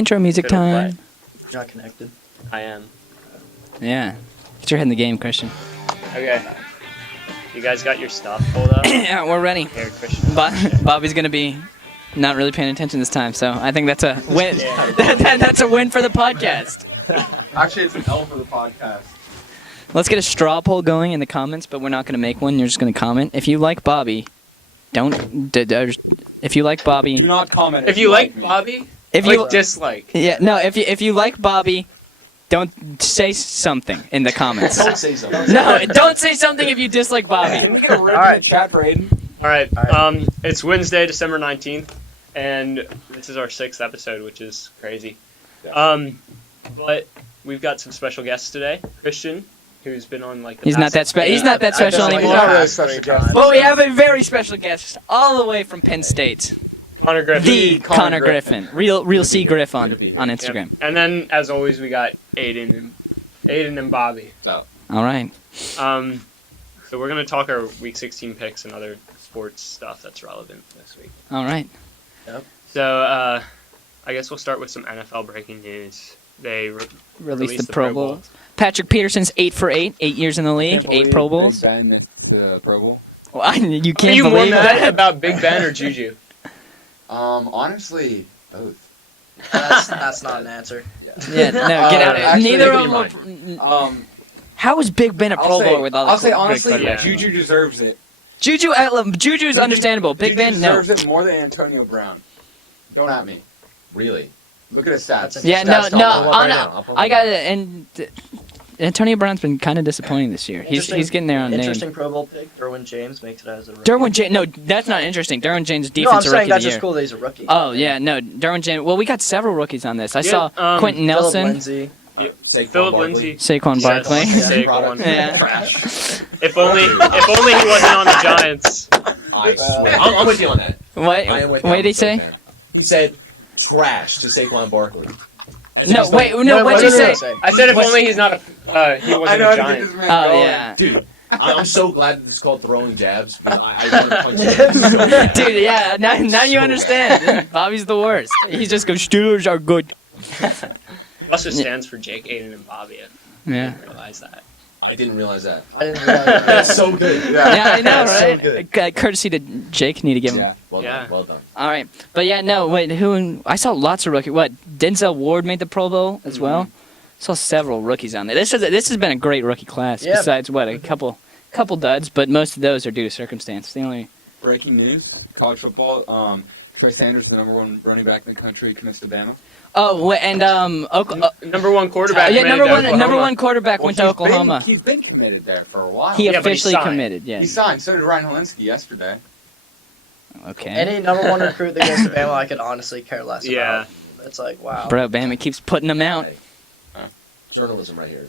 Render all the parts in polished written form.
Intro music Good old time. You're not connected. I am. Yeah. Get your head in the game, Christian. Okay. You guys got your stuff pulled up? Yeah, we're ready. Here, Christian. Bobby's gonna be not really paying attention this time, so I think that's a win. Yeah. That's a win for the podcast. Actually, it's an L for the podcast. Let's get a straw poll going in the comments, but we're not gonna make one. You're just gonna comment. If you like Bobby, don't. If you like Bobby, Do not comment. If you like me. Bobby, if you dislike. yeah, no. If you like Bobby, don't say something in the comments. Don't say something. No, don't say something if you dislike Bobby. Can we get a rip in Alright. the chat for Aiden? All right. Alright. It's Wednesday, December 19th, and this is our 6th episode, which is crazy. But we've got some special guests today. Christian, who's been on like the He's not past- that He's not that special He's anymore. not really special guest. But we have a very special guest all the way from Penn State. Connor Griffin. The Connor Griffin. RealCGriff on Yep. Instagram. And then, as always, we got Aiden and Bobby. All right. So we're gonna talk our Week 16 picks and other sports stuff that's relevant this week. All right. So I guess we'll start with some NFL breaking news. They Released the Pro Bowl. Patrick Peterson's 8 for 8, 8 years in the league, 8 Pro Bowls. Big Ben missed the Pro Bowl. Well, you Are can't you more believe mad that. about Big Ben or Juju? Honestly, both. That's not an answer. Yeah, no, get out of it. Actually, Neither give of me them. How is Big Ben a Pro Bowler with all the I'll say great honestly, quarterbacks? Juju deserves it. Juju's understandable. Big Juju Ben, no. deserves it more than Antonio Brown. Don't at me. Really? Look at his stats. That's Yeah, Stats no. don't pull up right now. I'll pull I them got it. And Antonio Brown's been kind of disappointing this year. He's getting there on name. Interesting Pro Bowl pick. Derwin James makes it as a rookie. Derwin James. No, that's not interesting. Derwin James, No, I'm defensive saying rookie of that's the just year. cool that he's a rookie. Oh yeah, no, Derwin James. Well, we got several rookies on this. I Yeah, saw Quentin Philip Nelson, Lindsay. Saquon Philip Barkley. Lindsay. Saquon Yes, Barkley. Saquon. Yeah. Trash. If only he wasn't on the Giants. I swear. I'm with you on that. What? I am with you What on did he that say? there. He said trash to Saquon Barkley. No, wait, no. What'd you say? I said if What? only he's not he I wasn't know a how to get Giant. this man Oh going. yeah, Dude, I'm so glad that it's called throwing jabs. Because I want to punch him so bad. dude. Yeah, now you understand. Bobby's the worst. He just goes, Steelers are good. Also stands for Jake, Aiden, and Bobby. I Yeah. didn't realize that. I didn't realize that. I didn't realize that. That's so good. Yeah, I know, That's so right? good. Courtesy to Jake, need to give him. Yeah. Well Yeah. done. Well done. All right, but yeah, no. Wait, who? I saw lots of rookies. What? Denzel Ward made the Pro Bowl as well. Saw several rookies on there. This has been a great rookie class. Yeah. Besides what, a couple duds, but most of those are due to circumstance. The only Breaking news: college football. Trey Sanders, the #1 running back in the country, commits to Bama. and Number one quarterback. yeah, made it to Oklahoma. number one quarterback went to Oklahoma. He's been committed there for a while. He Yeah, but he officially signed. committed. Yeah. He signed. So did Ryan Helinski yesterday. Okay. Any #1 recruit that goes to Bama, I could honestly care less Yeah. about. It's like, wow. Bro, Bama keeps putting them out. Journalism right here.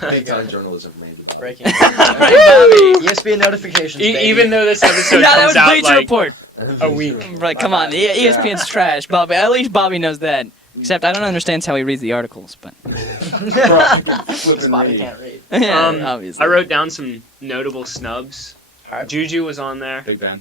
Big time journalism right here. Breaking. Bobby. ESPN notifications, baby. Even though this episode No, that comes was out Bleacher like Report. a week. Right, come on. ESPN's trash, Bobby. At least Bobby knows that. Except I don't understand how he reads the articles, but Because Bobby can't read. yeah, obviously. I wrote down some notable snubs. Alright. Juju was on there. Big Ben.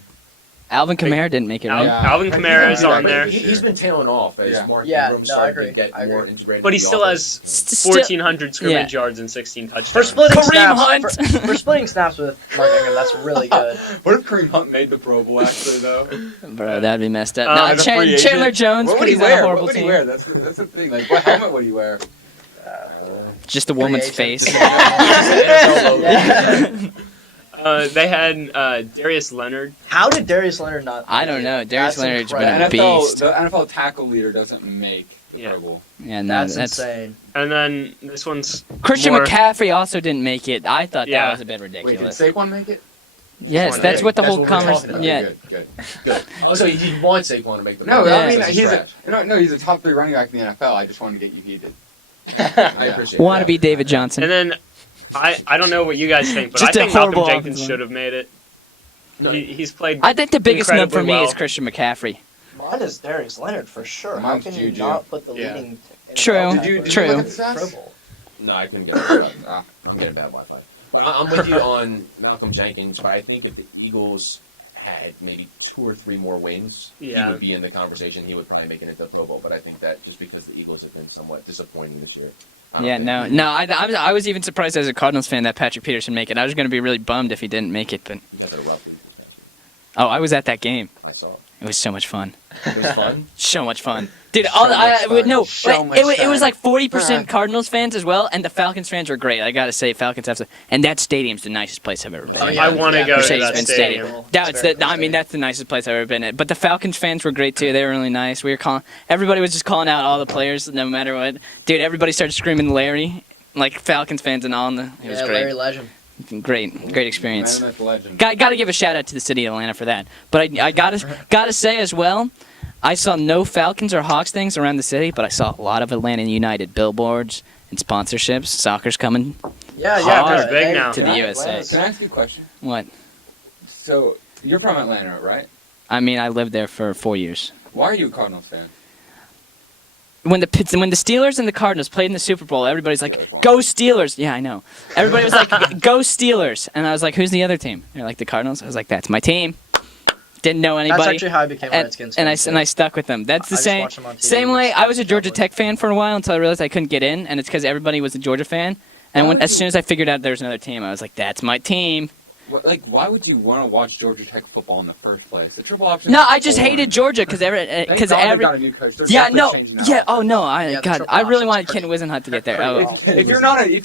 Alvin Kamara didn't make it, right? Alvin Kamara is on there. He's been tailing off as Yeah. Mark Yeah, Ingram no, I started agree. to get I more agree. integrated. But he with the still offense. has 1,400 scrimmage Yeah. yards and 16 touchdowns. For splitting Kareem snaps, Hunt. for splitting snaps with Mark Ingram, that's really good. What if Kareem Hunt made the Pro Bowl actually though? Bro, that'd be messed up. As No, a free agent? Chandler Jones, What because would he he's on a wear? horrible What would he team. wear? That's the thing. Like, what helmet would he wear? Just a woman's agent. face. Yeah. They had Darius Leonard. How did Darius Leonard not? I don't know. Darius That's Leonard's been incredible. a NFL, beast. the NFL tackle leader doesn't make Yeah. Pro Bowl. Yeah, no, That's insane. And then this one's Christian more- McCaffrey also didn't make it. I thought Yeah. that was a bit Wait, did ridiculous. Saquon make it? Yes, Saquon that's did. what the That's whole what we're talking conversation. about. Yeah. Good. Oh, so you want Saquon to make the No, Pro Bowl? I mean Yeah. This is he's trash. he's a top 3 running back in the NFL. I just wanted to get you heated. I appreciate Want to that. be David Johnson. And then I don't know what you guys think, but Just I a think Malcolm horrible Jenkins offensive should have made it. No. He's played. I think the biggest nub for incredibly me well. is Christian McCaffrey. Mine is Darius Leonard for sure. Mine's How can you Juju. not put the Yeah. leading? True. NFL Did you True. look at the stats? Pro Bowl? No, I couldn't get it. I'm getting bad Wi-Fi. But I'm with you on Malcolm Jenkins, but I think if the Eagles had maybe 2 or 3 more wins, he Yeah. would be in the conversation. He would probably make it into the Pro Bowl. But I think that just because somewhat disappointing this year. I don't Yeah, think- no. I was even surprised as a Cardinals fan that Patrick Peterson make it. I was going to be really bummed if he didn't make it, but You got the rough league. oh, I was at that game. I saw it. It was so much fun. It was fun. So much fun. Dude, So much fun. no, So like, much it was fun. like 40% Cardinals fans as well, and the Falcons fans were great. I gotta say, Falcons have to, and that stadium's the nicest place I've ever been. Oh, in. yeah. I want to go to Mercedes-Benz that Stadium. stadium. That's Very the, cool I mean, stadium. that's the nicest place I've ever been at. But the Falcons fans were great too. They were really nice. We were calling. Everybody was just calling out all the players, no matter what. Dude, everybody started screaming Larry, like Falcons fans and all. And it was Yeah, great. Larry Legend. Great experience. Man, that's a legend. Got to give a shout out to the city of Atlanta for that. But I gotta say as well, I saw no Falcons or Hawks things around the city, but I saw a lot of Atlanta United billboards and sponsorships. Soccer's coming. Yeah, Hard good. big now. To the USA. Can I ask you a question? What? So, you're from Atlanta, right? I mean, I lived there for 4 years. Why are you a Cardinals fan? When the Steelers and the Cardinals played in the Super Bowl, everybody's like, "Go Steelers!" Yeah, I know. Everybody was like, "Go Steelers!" And I was like, "Who's the other team?" They're like, "The Cardinals." I was like, "That's my team." Didn't know That's anybody. actually how I became a and, Redskins and I fan, and I stuck with them. That's the I just same watched them on TV same way. with I was a Georgia Cowboys. Tech fan for a while until I realized I couldn't get in, and it's because everybody was a Georgia fan. And as soon as I figured out there was another team, I was like, "That's my team." Why would you want to watch Georgia Tech football in the first place? The triple option. No, is I just boring. hated Georgia because Thank God they got a new coach. They're yeah, definitely no, changing that yeah, offense. oh no, Yeah, the God, triple I really option's wanted pretty- Ken Wisenhunt to get there. If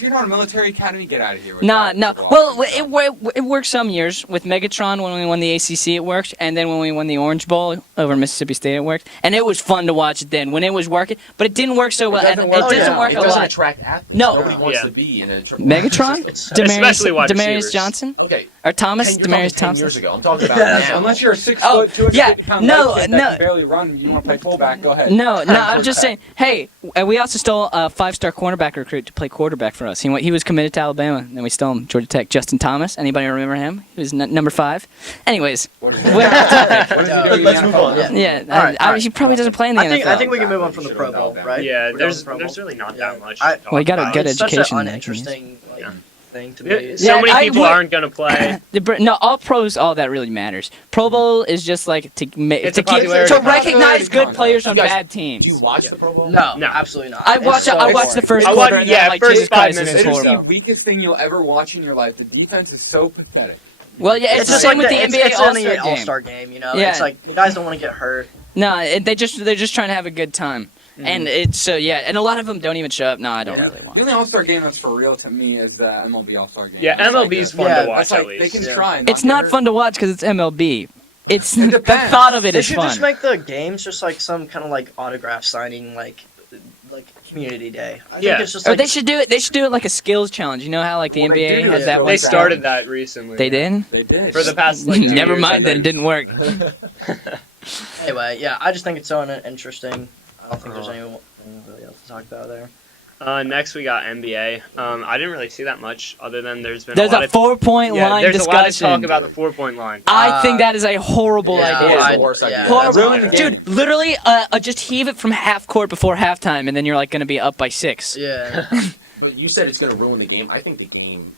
you're not a military academy, get out of here. with No, that no. triple Well, option. it worked some years with Megatron when we won the ACC. It worked, and then when we won the Orange Bowl over Mississippi State, it worked, and it was fun to watch it then when it was working. But it didn't work so well. doesn't and work it doesn't now. work It a doesn't lot. attract athletes. No. Nobody wants Yeah. to be in a triple. Megatron, Especially wide Demarius receivers. Johnson, Okay. or Thomas, You're talking Demarius 10 Thompson. years ago. I'm talking about Yeah, now. Unless you're a 6 Oh, foot, 250 yeah, pound no, light kid no. that can barely run, and you want to play fullback, go ahead. No, I'm just saying. Hey, we also stole a 5-star cornerback recruit to play quarterback for us. He was committed to Alabama, and then we stole him. Georgia Tech, Justin Thomas. Anybody remember him? He was number 5. Anyways, What is we're off topic. What is he Yeah, doing in let's the move NFL on. now? Yeah, All right, all right. he probably doesn't play in the I NFL. think we can move on from the Pro Bowl, right? Yeah, We're there's done with Pro Bowl? really not Yeah. that much. I- to Well, you got a talk good about. It's such education an there, uninteresting Yeah. thing to Yeah, me. so Yeah, many I people would- aren't going to play. No, all pros, all that really matters. Pro Bowl is just like to It's a popularity to contest. recognize good Contest. players on You guys- bad teams. Do you watch the Pro Bowl? No, No. absolutely not. I It's watched so I watched the boring. first I watched- quarter and then yeah, I'm like, first Jesus 5 Christ, this minutes is or It is so. the horrible. weakest thing you'll ever watch in your life. The defense is so pathetic. Well, yeah, it's the just same with like the it's NBA only an All-Star game. All-Star game, you know? Yeah. It's like the guys don't want to get hurt. No, they're just trying to have a good time, and it's so yeah, and a lot of them don't even show up. No, I don't really The watch. only All-Star game that's for real to me is the MLB All-Star game. Yeah, That's MLB's like fun Yeah, to watch That's like at least. they can Yeah. try. It's not fun to watch because it's MLB. It's It the depends. thought of it They is should fun. just make the games just like some kind of like autograph signing, like community day. I Yeah. think it's just Or like they should do it. They should do it like a skills challenge. You know how like the Well, they NBA do has it, that so one. They like started that recently. They did. They did. For the past like 2 Never years, mind, I then it think. didn't work. anyway. Yeah, I just think it's so interesting. I don't think there's anything really else to talk about there. Next we got NBA. I didn't really see that much other than there's been There's a lot a of 4-point yeah, line there's a lot of discussion. talk about the 4-point line. I think Uh, that is a horrible yeah, idea. I- It's the worst idea. yeah, Horrible. that's Ruin fine. the game. Dude, literally, just heave it from half court before halftime, and then you're like going to be up by 6. Yeah. But you said it's going to ruin the game. I think the game.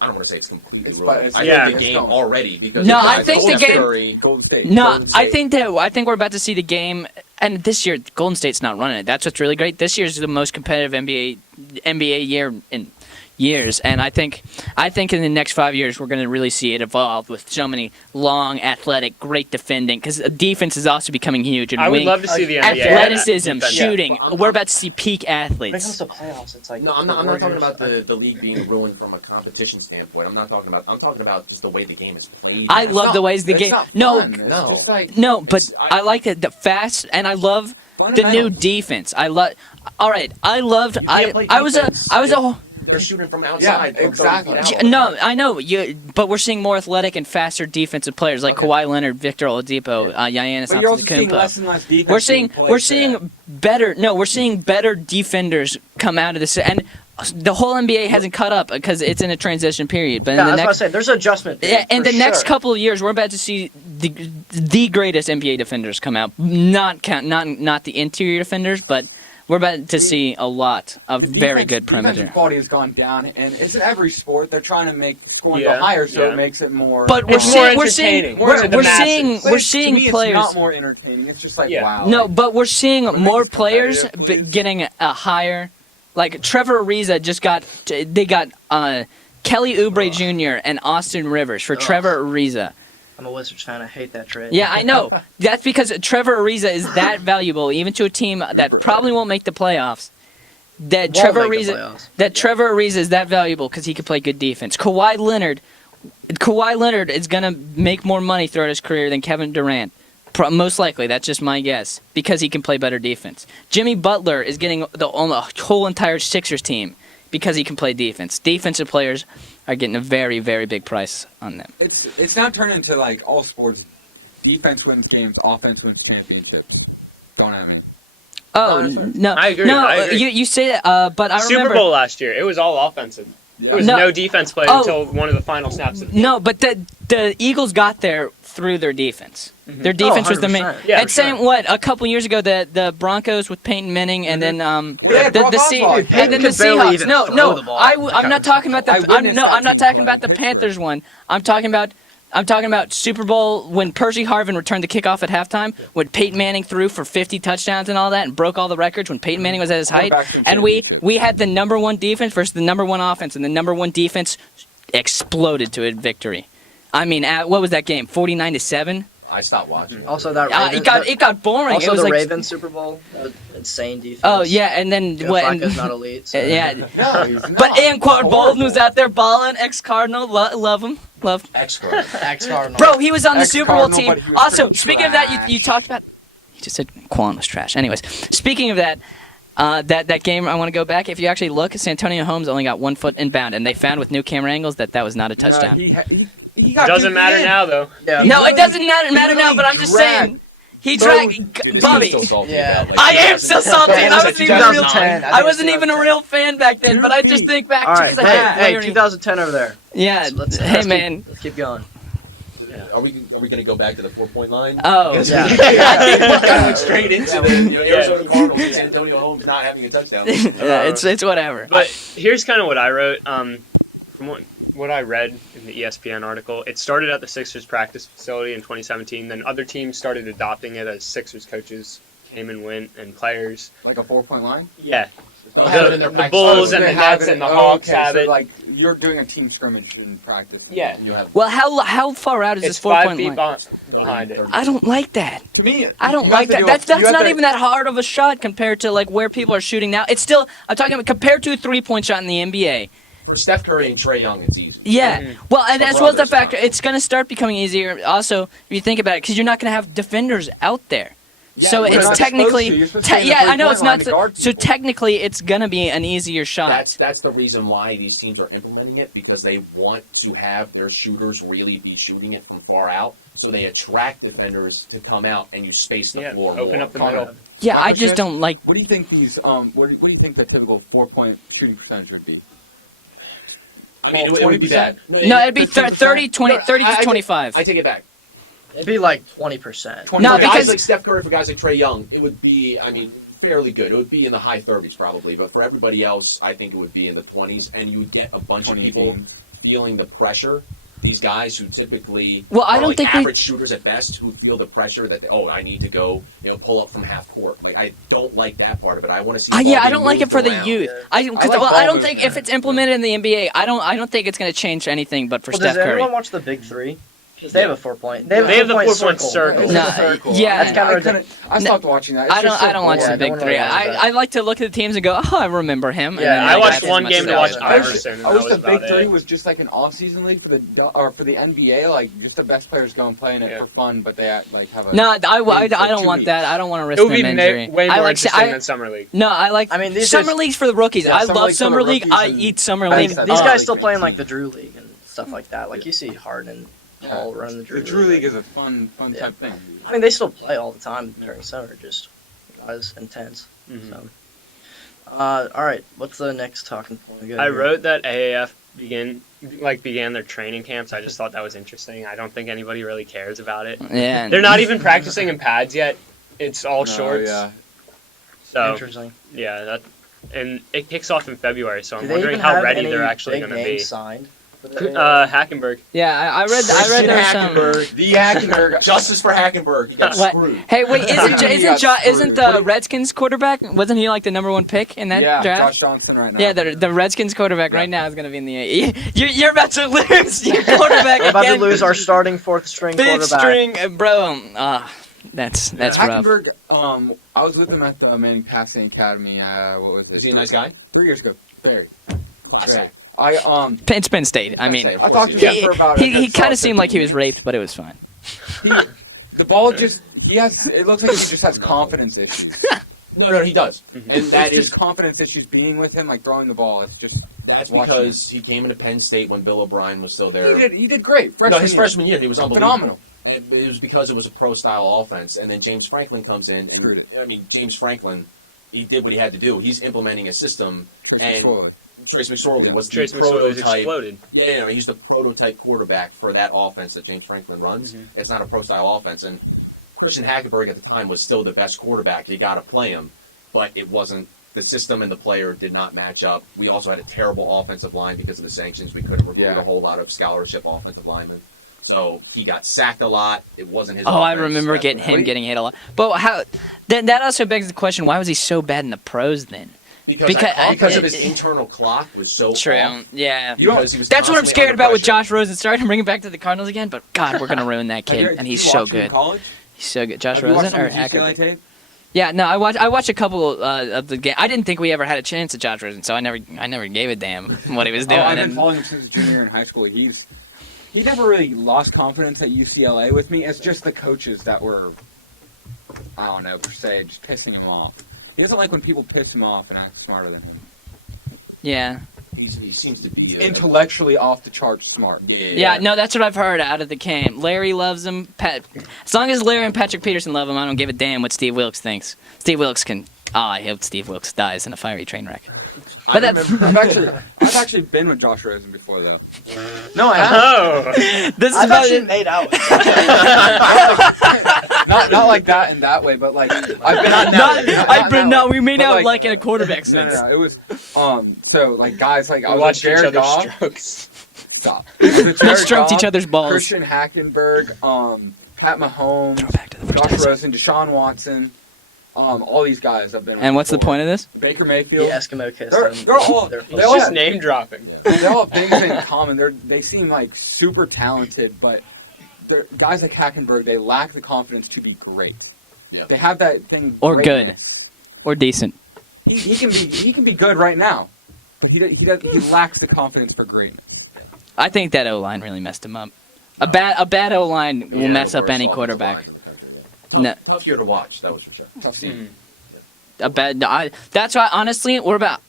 I don't want to say it's completely It's- ruined. but it's- I yeah. think the game already because No, of I guys think like the game- Curry, Golden State. No, Golden I State. think we're about to see the game, and this year Golden State's not running it. That's what's really great. This year's the most competitive NBA year in years, and I think in the next 5 years we're going to really see it evolve with so many long, athletic, great defending. Because defense is also becoming huge. And I would wing- love to see the NBA. athleticism, defense. shooting. Yeah. We're about to see peak When it comes athletes. to playoffs, it's like No, I'm the not talking Warriors. about the league being ruined from a competition standpoint. I'm talking about just the way the game is played. I now. love the ways the It's game. not No, fun. It's no. just like no, but It's- I like the fast, and I love the new defense. I love. All right, I loved. You can't play I was a. defense. I was a. They're shooting from outside. Yeah, from 30 exactly. feet out all the No, time. I know you, but we're seeing more athletic and faster defensive players like Okay. Kawhi Leonard, Victor Oladipo, Giannis But you're also seeing Antetokounmpo. less and less defense. We're seeing being played better. No, we're seeing better defenders come out of this. And the whole NBA hasn't caught up because it's in a transition period. But in Yeah, I the was about to next say, there's an adjustment period. yeah, in for the next sure. couple of years, we're about to see the greatest NBA defenders come out. Not the interior defenders, but we're about to see a lot of very good perimeter. Defensive quality has gone down, and it's in every sport. They're trying to make scoring Yeah, go higher, so yeah. it makes it more. But we're It's more seeing entertaining. we're to the we're masses. seeing But we're to seeing me, players. It's not more entertaining. It's just like Yeah. wow. No, like, but we're seeing What more makes it players competitive is- getting a higher. Like Trevor Ariza just got. They got Kelly Oubre Jr. and Austin Rivers for Trevor Ariza. I'm a Wizards fan. I hate that trade. Yeah, I know. That's because Trevor Ariza is that valuable, even to a team that probably won't make the playoffs. That Won't Trevor make the Ariza, playoffs. that Trevor Ariza is that valuable because he can play good defense. Kawhi Leonard is gonna make more money throughout his career than Kevin Durant. Most likely, that's just my guess, because he can play better defense. Jimmy Butler is getting the whole entire Sixers team because he can play defense. Defensive players are getting a very, very big price on them. It's now turned into like all sports. Defense wins games, offense wins championships. Don't at me. Oh Honestly. no, I agree, No, I agree. you say that, but I Super remember. Bowl last year, it was all offensive. There was No. no defense played Oh. until one of the final snaps of the game. No, but the Eagles got there through their defense. Their defense was the main. 100%. Yeah, and for same what a couple years ago the Broncos with Peyton Manning and then Yeah, Brock the Osweiler. and Peyton then the could barely Seahawks. even No, throw no, the ball. I'm not talking about I the. witnessed that I'm not in talking about the Pittsburgh. Panthers one. I'm talking about Super Bowl when Percy Harvin returned the kickoff at halftime when Peyton Manning threw for 50 touchdowns and all that and broke all the records when Peyton Manning was at his height. Quarterbacks in And we championships. had the number one defense versus the number one offense, and the number one defense exploded to a victory. I mean, what was that game? 49-7. I stopped watching. Also, that Ravens, It got boring. also it was the like, Ravens Super Bowl, the insane defense. Oh yeah, and then Joe what? Flacco's not elite. So. Yeah, No, he's not. but Anquan Bolden was Horrible. out there balling, ex-Cardinal, love him, love. Expert. Ex-Cardinal. Bro, he was on the Super Bowl Ex-Cardinal, team. but he was Also, pretty speaking of that, trash. you talked about. He just said Quan was trash. Anyways, speaking of that. That game, I want to go back. If you actually look, Santonio Holmes only got 1 foot inbound, and they found with new camera angles that was not a touchdown. He got Doesn't duped matter again. now, though. Yeah. No, it really- doesn't matter he now, really but I'm just dragged. saying. He So- dragged Dude, this Bobby. team's still salty Yeah. about, like, I am so salty. Yeah, I wasn't even a real 2010. I wasn't even a real fan back then, but I just think back All to right. because I Hey, kept hey, layering. 2010 over there. Yeah. Let's Hey keep- man. Let's keep going. Are we going to go back to the 4-point line? Oh. Because Yeah. I think we're going straight into the Yeah. Arizona Cardinals and San Antonio Holmes not having a touchdown. Yeah, it's whatever. But here's kind of what I wrote. From what I read in the ESPN article, it started at the Sixers practice facility in 2017. Then other teams started adopting it as Sixers coaches came and went, and players. Like a 4-point line. Yeah, Oh, have it in their the practice. Bulls and They the have Nets it- and the oh, Hawks okay, have so it. like you're doing a team scrimmage in practice. Yeah. You have Well, how far out is It's this 5 4-point feet line? behind it. I don't like that. To me, I don't you have like to that. do That's you have not to- even that hard of a shot compared to like where people are shooting now. It's still I'm talking about compared to a 3-point shot in the NBA. For Steph Curry and Trae Young, it's easy. Yeah. Mhm. Well, and But as well as the brothers, factor, not. it's going to start becoming easier. Also, if you think about it, because you're not going to have defenders out there. Yeah, So you're it's not technically, supposed to. You're supposed to stay in the yeah, I know three-point it's line not. to guard So people. technically, it's gonna be an easier shot. That's the reason why these teams are implementing it, because they want to have their shooters really be shooting it from far out, so they attract defenders to come out and you space the Yeah, floor open more. up the middle. Yeah, I Marcus, just don't like. What do you think these? What do you think the typical 4-point shooting percentage would be? I mean, it would be bad. No, it'd be 30, 20, 30 to 25. I take it back. It'd be like 20%. No, For guys because- like Steph Curry, for guys like Trae Young, it would be, fairly good. It would be in the high 30s probably, but for everybody else, I think it would be in the 20s, and you would get a bunch of 20 people teams. feeling the pressure. These guys who typically Well, I are don't like think we- average shooters at best, who feel the pressure that I need to go, pull up from half court. Like I don't like that part of it. I want to see. the ball Yeah, I being don't like it moved for the around. youth. I like ball I don't movement. think if it's implemented in the NBA, I don't think it's gonna change anything. But for Well, Steph does Curry, anyone watch the Big Three? Because they have a 4-point. They have They have a the 4-point 4-point circle. It's No, a circle. yeah. That's kind of I stopped watching that. It's I just so don't watch Yeah, the no big one three. really watches that. I like to look at the teams and go, oh, I remember him. Yeah, and then I like, watched that's as one much game as to I watch watch. Iverson. and I that wish was the Big about Three it. was just like an off-season league for the NBA. Like just the best players go and play in it Yeah. for fun, but they have a. No, I for don't 2 want weeks. that. I don't want to risk It would be them injury. way I more like. interesting than Summer League. No, I like. I mean, these Summer days- league's for the rookies. Yeah, I Summer love League's for Summer the League. rookies I and- eat Summer I League. think League. these Oh, guys still playing like the Drew League and stuff like that. Like you see Harden, Paul running the Drew The League. Drew League is a fun Yeah. type thing. I mean, they still play all the time during summer, just not as intense. Mhm. So, All right. What's the next talking point? I wrote that AAF began their training camps. I just thought that was interesting. I don't think anybody really cares about it. Yeah. They're not even practicing in pads yet. It's all shorts. Yeah. So Interesting. yeah, and it kicks off in February. So Do I'm they wondering even how have ready any they're actually big going to be. names signed for the Hackenberg. Yeah, I read there was some. The Hackenberg. Justice for Hackenberg. He got What? screwed. Hey, wait, He got isn't screwed. the Redskins quarterback? Wasn't he like the number 1 pick in that Yeah, draft? Josh Johnson right now. Yeah, the Redskins quarterback right now is going to be in the. You're about to lose your quarterback We're about again. to lose our starting 4th string Fifth quarterback. string, bro. That's rough. Hackenberg, I was with him at the Manning Passing Academy. What was it? Is he a nice guy? 3 years ago. Very. Not Great. sad. Penn State. I mean, Penn I talked to he, him for about. he kind of seemed like he was raped, but it was fine. The ball just. It looks like he just has confidence issues. No, he does. And that It's is just confidence issues being with him, like throwing the ball. It's just. that's watching because he came into Penn State when Bill O'Brien was still there. He did great. No, his year. freshman year, he was unbelievable. Phenomenal. It was because it was a pro-style offense, and then James Franklin comes in, and Screwed it. I mean, James Franklin, he did what he had to do. He's implementing a system, and Trace McSorley was Trace the McSorley's prototype. exploded. Yeah, he's the prototype quarterback for that offense that James Franklin runs. Mhm. It's not a pro-style offense, and Christian Hackenberg at the time was still the best quarterback. You got to play him, but it wasn't. The system and the player did not match up. We also had a terrible offensive line because of the sanctions. We couldn't recruit a whole lot of scholarship offensive linemen. So he got sacked a lot. It wasn't his. Oh, I offense. remember That's getting what- him getting hit a lot. But how? That also begs the question: why was he so bad in the pros then? because of his internal clock was so True. off. Yeah. Because he was That's what I'm constantly scared under about with pressure. Josh Rosen. Sorry to bring him back to the Cardinals again, but God, we're gonna ruin that kid, and he's so good. College? He's so good. Josh Have you watched Rosen some or of the UCLA Hacker? tape? Yeah, no, I watched a couple of the game. I didn't think we ever had a chance at Josh Rosen, so I never gave a damn what he was doing. I've been and- following him since junior year in high school. He never really lost confidence at UCLA with me. It's just the coaches that were, I don't know, per se, just pissing him off. He doesn't like when people piss him off and act smarter than him. yeah. He seems to be Intellectually off the charts smart. Yeah, no, that's what I've heard out of the camp. Larry loves him. As long as Larry and Patrick Peterson love him, I don't give a damn what Steve Wilkes thinks. Steve Wilkes can. I hope Steve Wilkes dies in a fiery train wreck. But that's I've actually been with Josh Rosen before, though. No, I haven't. Oh, this is I've about actually it. made out. Not like that in that way, but like I've been on that. We made But, out like- like in a quarterback No, sense. it was so like guys like I we was watched with each Jared other's Goff. strokes. Stop. We stroked each other's balls. Christian Hackenberg, Pat Mahomes, Throw back to the first Josh episode. Rosen, Deshaun Watson, all these guys have been. And what's the before. point of this? Baker The Mayfield. Eskimo kiss. They're all- They're they He's all just have- name dropping. They all have things in common. They seem like super talented, but guys like Hackenberg, they lack the confidence to be great. Yeah. They have that thing. Or good. greatness. Or decent. He can be good right now, but he lacks the confidence for greatness. I think that O-line really messed him up. A bad O-line will mess up any quarterback. No. Tough year to watch, that was for sure. Tough season. That's why, honestly,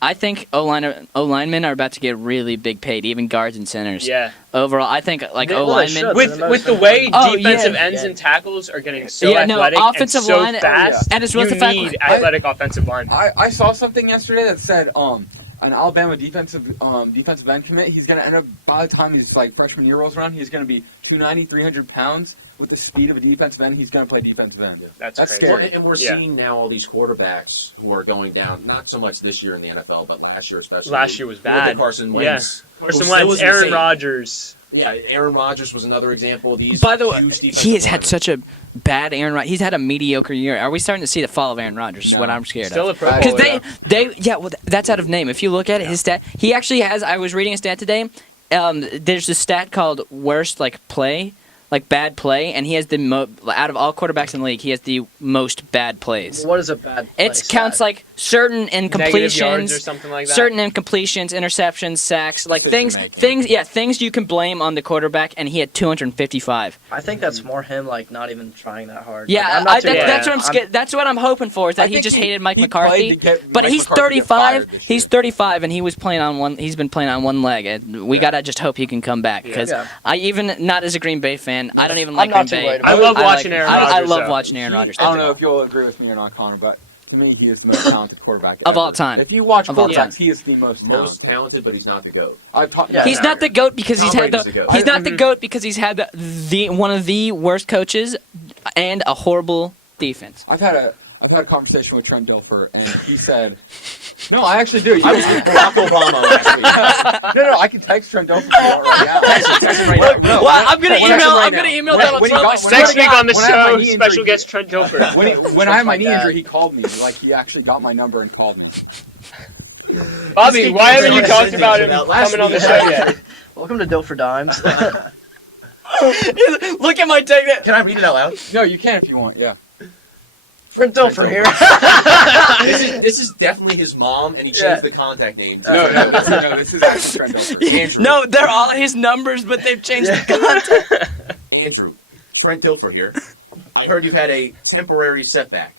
I think O-linemen are about to get really big paid, even guards and centers. Yeah. Overall, I think like Well, they O-linemen. should. With the way Oh, defensive yeah. ends and tackles are getting so Yeah, no, athletic offensive and so line- fast, and it's with you the fact- need athletic offensive line. I saw something yesterday that said an Alabama defensive end commit. He's gonna end up by the time his like freshman year rolls around, he's gonna be 290, 300 pounds with the speed of a defensive end. He's gonna play defensive end. That's That's crazy. scary. And we're Yeah. seeing now all these quarterbacks who are going down, not so much this year in the NFL, but last year especially. Last year was With bad. the Carson Yeah. Wentz. Carson who still Wentz, is Aaron insane. Rodgers. Yeah, Aaron Rodgers was another example of these. By the way, huge he has defensive had linemen. such a bad Aaron Rodgers. He's had a mediocre year. Are we starting to see the fall of Aaron Rodgers? Is what I'm scared Still a of. Pro Because Bowler. Well, that's out of name. If you look at it, his stat, he actually has. I was reading a stat today. There's a stat called worst bad play, and he has the out of all quarterbacks in the league, he has the most bad plays. What is a bad play It counts stat? like certain Negative yards or incompletions, something like that. certain incompletions, interceptions, sacks, like Decision-making. things you can blame on the quarterback, and he had 255. I think that's more him like not even trying that hard. Yeah, Like, I'm not too worried. that's what I'm scared. That's what I'm hoping for. Is that I he think just he- hated Mike he McCarthy. played to get But Mike he's McCarthy to get 35. fired this He's year. 35, and he's been playing on one leg. And we gotta just hope he can come back because Yeah. I even not as a Green Bay fan, I don't even like I'm not Green too Bay. worried about I love I watching like- Aaron I Rodgers, love though. watching Aaron Rodgers. I don't know if you'll agree with me or not, Connor, but To me, he is the most talented quarterback Of ever. all time. If you watch Of all quarterbacks, time. he is the most talented. Most talented, but he's not the GOAT. Yeah. He's not the GOAT because Tom he's had Brady's the. the GOAT. He's not the GOAT because he's had the one of the worst coaches and a horrible defense. I've had a conversation with Trent Dilfer, and he said, "No, I actually do." I was with Barack Obama last week. No, I can text Trent Dilfer right now. Text him right now. No, Well, I'm gonna when I- email. right I'm now. gonna email When- Donald when he Trump. got- when Next I week got- on the when I had my show, knee special injury- guest Trent Dilfer. When I had my my knee dad. injury, he called me. Like, he actually got my number and called me. Bobby, why haven't you Let's talked get about him into last coming on the week. show yet? Welcome to Dill for Dimes. Look at my take. Can I read it out loud? No, you can if you want, yeah. Trent Dilfer here. This is definitely his mom, and he changed Yeah. the contact name. No, this is actually Trent Dilfer. Andrew. No, they're all his numbers, but they've changed the content. Andrew, Trent Dilfer here. I heard you've had a temporary setback.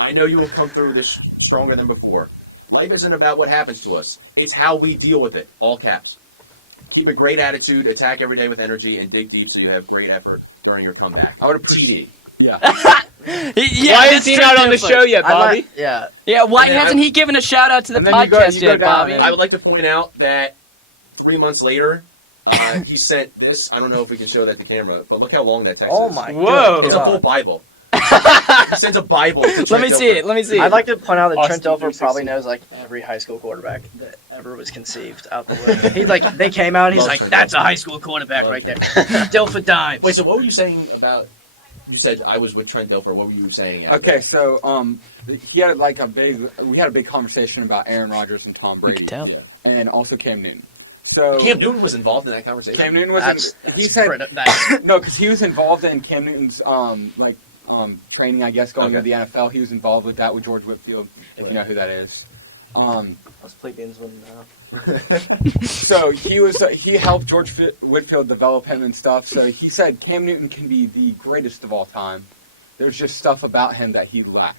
I know you will come through this stronger than before. Life isn't about what happens to us. It's how we deal with it. All caps. Keep a great attitude, attack every day with energy, and dig deep so you have great effort during your comeback. I would appreciate. TD. Yeah. Yeah, Why that's is he Trent not on the Dilfer. show yet, I Bobby? like- yeah. Yeah, why And then hasn't he given a shout out to the And then you go- podcast you go yet, down Bobby? and- I would like to point out that 3 months later, he sent this. I don't know if we can show that to camera, but look how long that text Oh is. my Whoa. It's a whole God. Bible. He sends a Bible to Trent Let me see Dilfer. it. Let me see it. I'd like to point out that Trent Austin Dilfer probably 360. knows like every high school quarterback that ever was conceived out the way. He's like, they came out, and he's Love like, Trent that's a Dilfer. high school quarterback Love right there. Dilfer Dimes. Wait, so what were you saying about? You said I was with Trent Dilfer. What were you saying? Okay, so he had like we had a big conversation about Aaron Rodgers and Tom We Brady, can tell. Yeah. and also Cam Newton. So Cam Newton was involved in that conversation. Cam Newton was. He That's said that's no, because he was involved in Cam Newton's training, I guess, going Okay. to the NFL. He was involved with that with George Whitfield, if you know who that is. Let's play games with now. So he helped George Whitfield develop him and stuff. So he said Cam Newton can be the greatest of all time. There's just stuff about him that he lacks.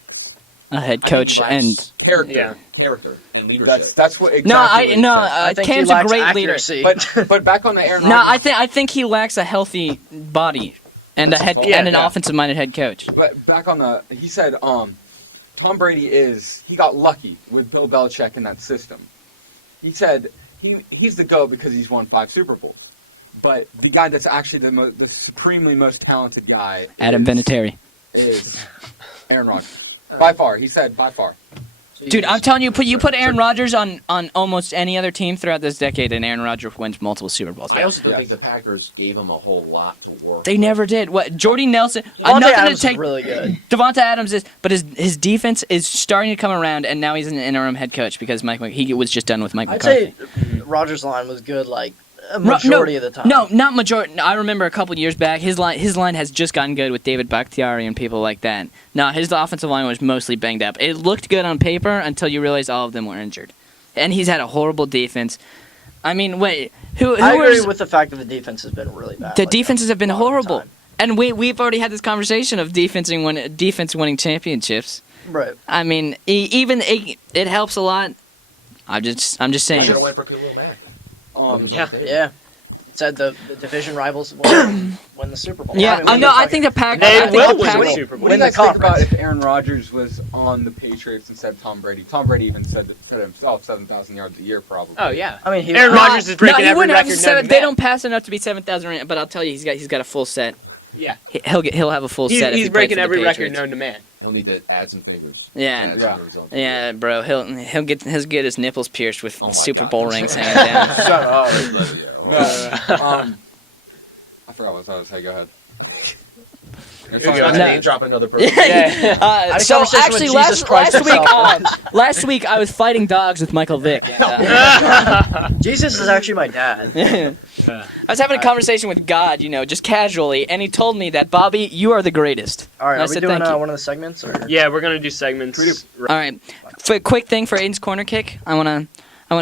A head I think coach he lacks and Character. Yeah. character and leadership. That's what exactly. no, what I he no. said. I think he Cam's a lacks great leader. accuracy. But back on the Aaron No, Rodgers. I think he lacks a healthy body and That's a head his fault. and an Yeah. offensive-minded head coach. But back on the, he said, Tom Brady he got lucky with Bill Belichick in that system. He said he's the GOAT because he's won 5 Super Bowls. But the guy that's actually the supremely most talented guy Adam Vinatieri. is Aaron Rodgers. By far. He said by far. Dude, I'm telling you, you put Aaron Rodgers on almost any other team throughout this decade, and Aaron Rodgers wins multiple Super Bowls. I also don't Yeah. think the Packers gave him a whole lot to work. They never did. What Jordy Nelson? Devontae nothing Adams to take. is really good. Devontae Adams is, but his defense is starting to come around, and now he's an interim head coach because he was just done with Mike I'd McCarthy. say Rogers' line was good, like a majority of the time. No, not majority. No, I remember a couple years back, his line has just gotten good with David Bakhtiari and people like that. No, his offensive line was mostly banged up. It looked good on paper until you realize all of them were injured, and he's had a horrible defense. I mean, wait, who I agree is with the fact that the defense has been really bad. the like, defenses have been a lot of the horrible, time. and we've already had this conversation of defense winning championships. Right. I mean, it helps a lot. I'm just I saying. should have went for Khalil Mack. Yeah. Said the division rivals win the Super Bowl. Yeah, I mean, I think the Packers. They I think will the win Packers- the Super Bowl. What do you Win guys the think about conference. if Aaron Rodgers was on the Patriots instead of Tom Brady? Tom Brady even said it himself, 7,000 yards a year probably. Oh yeah. I mean, Aaron Rodgers is breaking he every wouldn't have record known seven- to They man. don't pass enough to be 7,000, but I'll tell you, he's got a full set. Yeah. He'll have a full set. If He's he played breaking for the every record Patriots. known to man. He'll need to add some fingers. Yeah. Add Yeah. some fingers on. Yeah, bro, he'll get his nipples pierced with Oh my Super God. Bowl rings hanging down. Shut up. Yeah. I forgot what I was going to say. Go ahead. You're go. trying to No. name drop another person. Yeah. had a So conversation actually, with Jesus Christ last week I was fighting dogs with Michael Vick. And, Jesus is actually my dad. I was having a conversation with God, just casually, and he told me that Bobby, you are the greatest. All right, And I are we said, doing "Thank you." one of the segments? Or? Yeah, we're gonna do segments. All right, quick thing for Aiden's corner kick. I wanna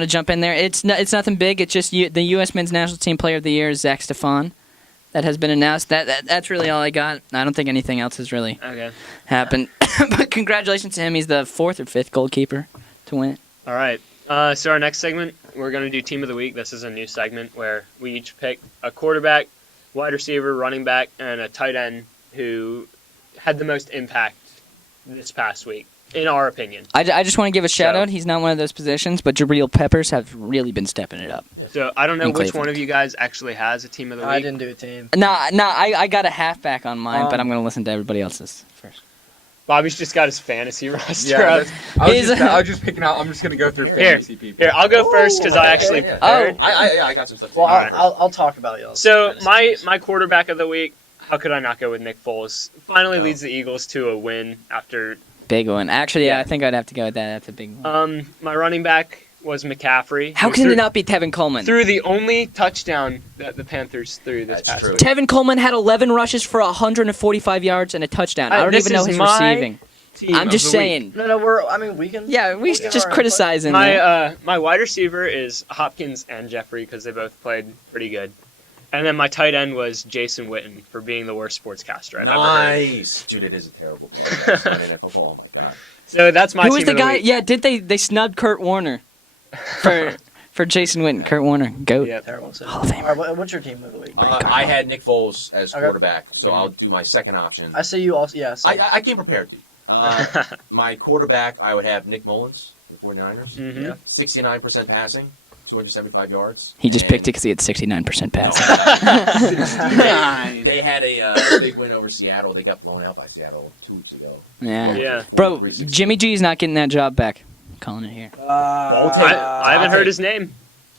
jump in there. It's nothing big. It's just the U.S. Men's National Team Player of the Year is Zach Steffen. That has been announced. That's really all I got. I don't think anything else has really Okay. happened. But congratulations to him. He's the 4th or 5th goalkeeper to win it. All right. So our next segment, we're going to do Team of the Week. This is a new segment where we each pick a quarterback, wide receiver, running back, and a tight end who had the most impact this past week. in our opinion. I just want to give a shout So- out. He's not one of those positions, but Jabril Peppers have really been stepping it up. So I don't know In which Cleveland. one of you guys actually has a team of the week. I didn't do a team. I got a halfback on mine, but I'm Um, going to listen to everybody else's first. Bobby's just got his fantasy roster Yeah, up. I He's- was just picking out. I'm just gonna go through fantasy people. Here, I'll go first because I actually yeah. prepared. I got some stuff. Well, Alright. I'll talk about y'all. So my quarterback of the week, how could I not go with Nick Foles? Finally No. leads the Eagles to a win after. Big one. Actually, Yeah. I think I'd have to go with that. That's a big one. My running back was McCaffrey. How who can threw, it not be Tevin Coleman? threw the only touchdown that the Panthers threw this That's past true. week? Tevin Coleman had 11 rushes for 145 yards and a touchdown. I don't This even know is his my receiving. Team I'm of just the saying. No, we can. Yeah, we we'll give just our criticizing. week. that. My wide receiver is Hopkins and Jeffrey because they both played pretty good. And then my tight end was Jason Witten for being the worst sportscaster I've ever heard. Nice, dude. It is a terrible play. Sunday Night Football. Oh my god. So that's my Who team was the of guy? week. Yeah, did they snubbed Kurt Warner for Jason Witten? Kurt Warner, goat. Yep. Terrible. So, Hall of Famer. all right, what's your team of the week? I had Nick Foles as Okay. quarterback, so I'll do my second option. I see you also. Yes. I came prepared, dude. My quarterback, I would have Nick Mullins, the 49ers. Mhm. Yeah. 69% passing, 275 yards. He just And picked it because he had 69% passing. They had a big win over Seattle. They got blown out by Seattle 2 weeks ago. Yeah. Yeah. Bro, Jimmy G's not getting that job back. I'm calling it here. I haven't heard his name.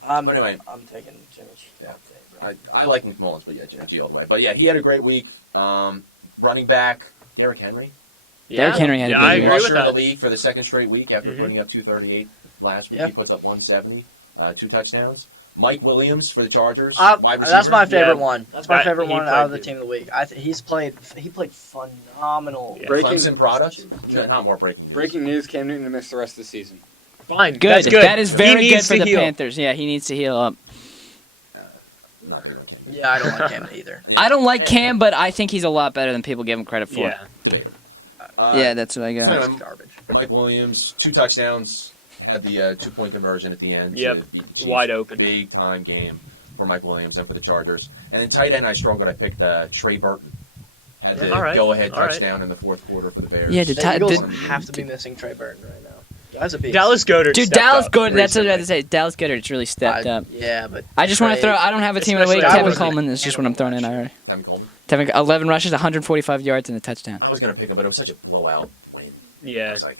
I'm, Anyway. I'm taking Jimmy. Yeah. I like Nick Mullins, but yeah, G all the way. But yeah, he had a great week. Running back, Derrick Henry. Derrick Henry had a yeah, good I year. agree with Rusher of the that. league for the second straight week after Mhm. putting up 238 last week. Yeah. He puts up 170, 2 touchdowns. Mike Williams for the Chargers. wide That's receiver. my favorite Yeah. one. That's my favorite He one played out of the good. team of the week. He played phenomenal. Yeah. Breaking Breaking- Clemson product. Not more breaking news. Breaking news: Cam Newton to miss the rest of the season. Fine. Good. That's good. That is very He good needs for to the heal. Panthers. Yeah, he needs to heal up. Not good, okay. Yeah, I don't like him either. I don't like Cam, but I think he's a lot better than people give him credit for. Yeah. Yeah, that's what I got. So, It's garbage. Mike Williams, 2 touchdowns. Had the 2-point conversion at the end. Yep. to beat the Chiefs. Wide open. Big time game for Mike Williams and for the Chargers. And then tight end, I struggled. I picked Trey Burton. Had the All right. go-ahead All right. touchdown in the fourth quarter for the Bears. Yeah, The Ty- Eagles did- have to be missing Trey Burton right now. That's a beast. Dallas Goedert. Dude, stepped Dallas up Goedert. That's what I was about to recently. say. Dallas Goedert's really stepped up. Yeah, but I just want to Trey- throw. I don't have a team of the week. especially Tevin after Coleman is just what I'm throwing in already. Tevin Coleman. Tevin, 11 rushes, 145 yards, and a touchdown. I was going to pick him, but it was such a blowout win. I Yeah. was like,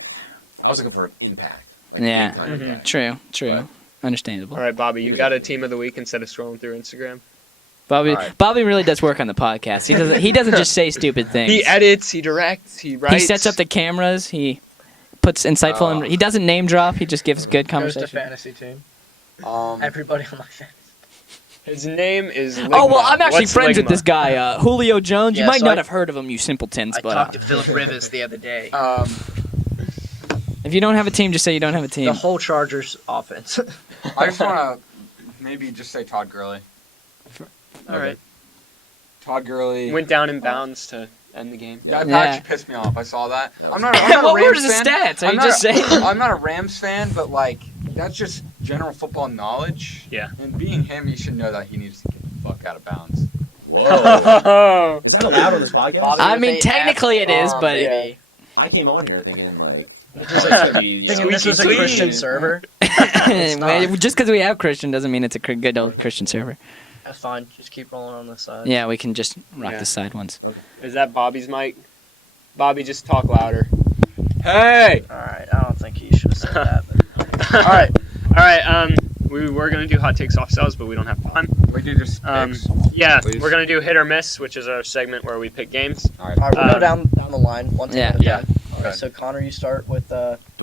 I was looking for impact. Like Yeah. big-time Mhm. impact. True. Right. Understandable. All right, Bobby, you got a team of the week instead of scrolling through Instagram. Bobby, All right. Bobby really does work on the podcast. He doesn't just say stupid things. He edits, he directs, he writes. He sets up the cameras. He puts insightful. Oh. He doesn't name drop. He just gives good goes to conversation. fantasy team. Um, Everybody on my fantasy. His name is. Oh well, Ligma. I'm actually What's friends with Ligma? this guy, Julio Jones. You Yeah, might so not I- have heard of him, you simpletons. I But talked to Philip Rivers the other day. if you don't have a team, just say you don't have a team. The whole Chargers offense. I just want to maybe just say Todd Gurley. All right. Todd Gurley. Went down in bounds to end the game. That Yeah. actually pissed me off. I saw that. That I'm was- not a What were Rams the fan. stats? Are I'm you not just a- saying? I'm not a Rams fan, but like that's just general football knowledge. Yeah. And being him, he should know that he needs to get the fuck out of bounds. Whoa. Oh. Was that allowed on this podcast? Bobby I with mean, a technically it is, F-bomb, but baby. I came on here thinking, like, This gonna be, Thinking this was a Squeaky Christian clean. server. Well, just because we have Christian doesn't mean it's a good old Christian server. That's fine. Just keep rolling on this side. Yeah, we can just rock Yeah. the side ones. Is that Bobby's mic? Bobby, just talk louder. Hey! All right. I don't think you should have said that. But... All right. All right, we were going to do hot takes off cells, but we don't have time. We do just picks. Yeah, Please. we're going to do hit or miss, which is our segment where we pick games. All right. All right. We'll go Um, down the line. One team yeah. at a Yeah. time. All right. So Connor, you start with. do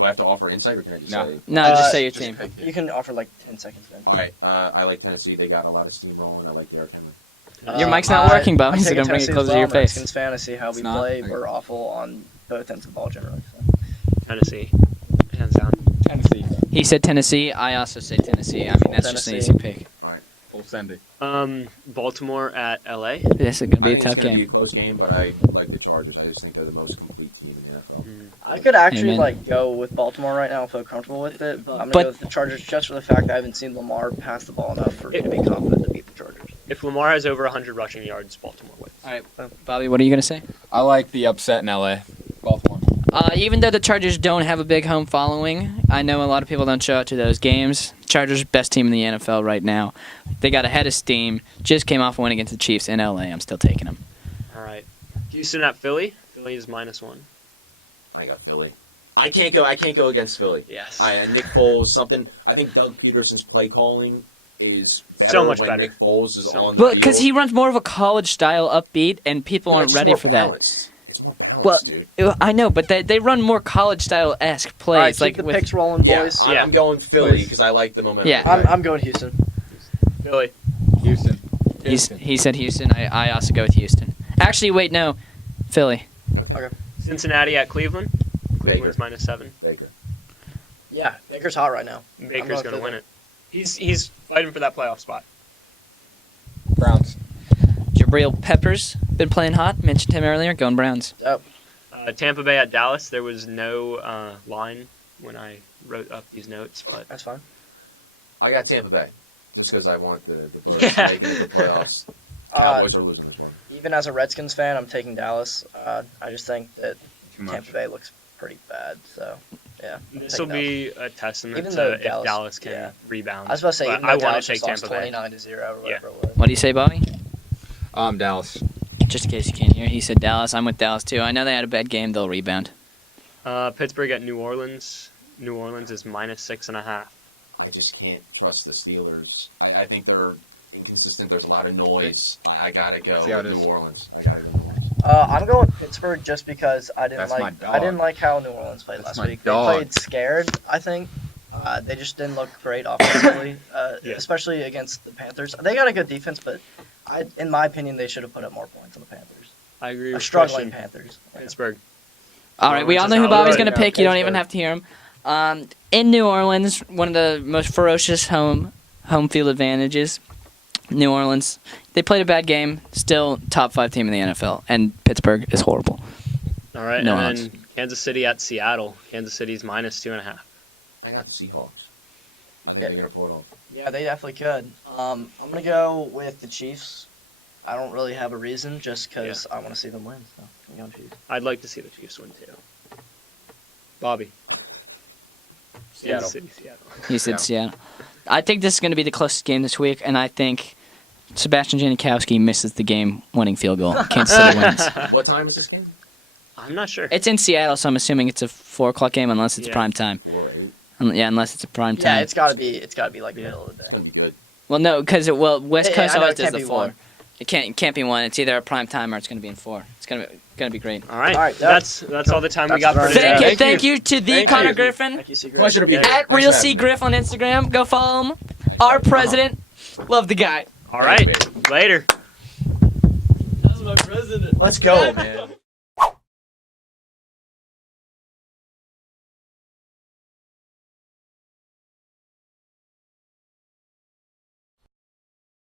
I have to offer insight or can I just No. say? No, just say your Just team. pick You can offer like 10 seconds then. All right, I like Tennessee. They got a lot of steam rolling. I like Derrick Henry. Your mic's not working, Bobby, I'm so taking don't bring it Tennessee closer as to your well. face. Redskins fantasy, how It's we not. play, Okay. we're awful on both ends of the ball generally. So. Tennessee. Hands down. Tennessee. He said Tennessee. I also say Tennessee. I mean, that's just an Tennessee. easy pick. Full Sendy. Baltimore at LA. This is going to be I a think tough it's going to be a game. close game, but I like the Chargers. I just think they're the most complete team in the NFL. I could actually Amen. like go with Baltimore right now and feel comfortable with it, but I'm gonna But- go with the Chargers just for the fact that I haven't seen Lamar pass the ball enough for me to be confident to beat the Chargers. If Lamar has over 100 rushing yards, Baltimore wins. All right, Bobby, what are you going to say? I like the upset in LA. Baltimore. Even though the Chargers don't have a big home following, I know a lot of people don't show up to those games. Chargers best team in the NFL right now. They got a head of steam. Just came off a win against the Chiefs in LA. I'm still taking them. All right. Houston at Philly. Philly is -1. I got Philly. I can't go against Philly. Yes. Nick Foles, something. I think Doug Peterson's play calling is better So much when better. Nick Foles is So on But the because field. he runs more of a college style upbeat, and people aren't It's ready more for that. balanced. It's more balanced, Well, dude. I know, but they run more college style esque All right, plays. keep Like the with, picks rolling, Yeah, boys. Yeah. I'm going Philly because I like the momentum. Yeah. I'm going Houston. Philly. Houston. he said Houston. I also go with Houston. Actually, wait, no, Philly. Cincinnati at Cleveland. Cleveland's -7. Baker. Yeah, Baker's hot right now. Baker's going going to win it. He's fighting for that playoff spot. Browns. Jabril Peppers been playing hot. Mentioned him earlier. Going Browns. Tampa Bay at Dallas. There was no line when I wrote up these notes, but That's fine. I got Tampa Bay just because I want the Browns Yeah. to make it to the playoffs. Uh, Cowboys are losing this one. even as a Redskins fan, I'm taking Dallas. I just think that Too much. Tampa Bay looks pretty bad. So, yeah. this will be a testament Even to though if Dallas- Dallas can yeah. rebound. I was about to say, But even I though want Dallas to take just lost Tampa Bay. 29-0 or whatever it was. What do you say, Bobby? Dallas. Just in case you can't hear, he said Dallas. I'm with Dallas too. I know they had a bad game. They'll rebound. Pittsburgh at New Orleans. New Orleans is -6.5. I just can't trust the Steelers. I think they're inconsistent. There's a lot of noise. I gotta go See how with it is. New Orleans. I gotta go. I'm going Pittsburgh just because I didn't That's my like dog. I didn't like how New Orleans played That's last my week. dog. They played scared. I think they just didn't look great offensively, Yeah. especially against the Panthers. They got a good defense, but in my opinion, they should have put up more points on the Panthers. I agree A with struggling Christian. Panthers. Yeah. Pittsburgh. All right, we all know who Bobby's going to pick. You don't even have to hear him. In New Orleans, one of the most ferocious home field advantages. New Orleans, they played a bad game. Still top 5 team in the NFL, and Pittsburgh is horrible. All right, No and odds. then Kansas City at Seattle. Kansas City's -2.5. I got the Seahawks. I think Yeah. they're gonna pull it off. Yeah, they definitely could. I'm gonna go with the Chiefs. I don't really have a reason, just because I want to see them win. So I'm going Chiefs. I'd like to see the Chiefs win too. Bobby. Seattle. Kansas City, Seattle. He said Seattle. I think this is going to be the closest game this week, and I think Sebastian Janikowski misses the game-winning field goal. Kansas City wins. What time is this game? I'm not sure. It's in Seattle, so I'm assuming it's a 4 o'clock game unless it's Yeah. prime time. 4 or 8. Yeah, unless it's a prime Yeah, time. it's gotta be like Yeah. middle of the It's day. gonna be good. Well, no, because West Yeah, Coast I know, always it does can't the be 4. one. It can't be one. It's either a prime time or it's going to be in 4. It's going to be great. All right, All right, that's all the time we got for That's today. right. Thank you to the Thank Connor you. Griffin Thank you, Secret. Pleasure to be Yeah. here. at Thanks for having me. RealCGriff on Instagram. Go follow him. Our president. Love the guy. All right, later. Let's go, man.